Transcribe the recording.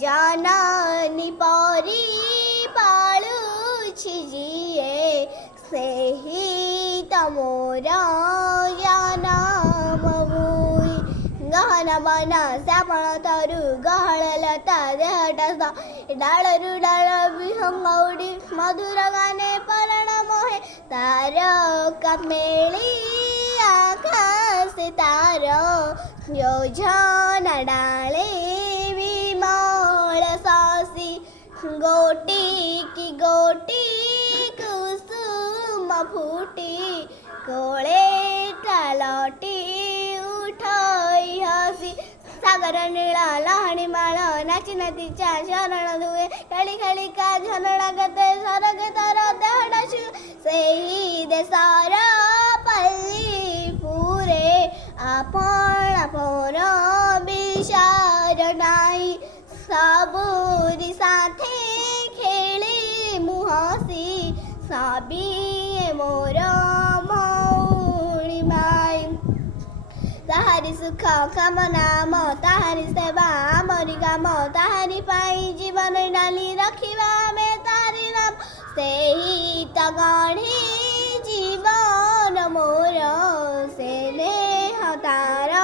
जननी परी पालुछि जिए सेही तमोर जनम भूई गहन मन श्यामल तरु गहळ लता देहटा डाळरू डाळ विहंगौडी मधुर गाने परण मोहे तार कमेली आकाश तार योजना डाळे विमल सासी गोटी की गोटी कुसुम फूटी कोळे टालटी उठई हसी सागर नीला लहणी माळ नाची नातीच्या शरण धुए खेळी खेळी का झनडा गते सरग तर देहडा सेही देशर पल्ली पुरे आपण आपण विचार नाही सबुरी साथे खेळे मुहसी साबिए मोर मौणी माई ताहारी सुख कामना म ताहारी सेवा आमरी काम ताहारी पाई जीवन डाली रखिबा में तारी नाम सेही त गढ़ी जीवन मोर से नेह तार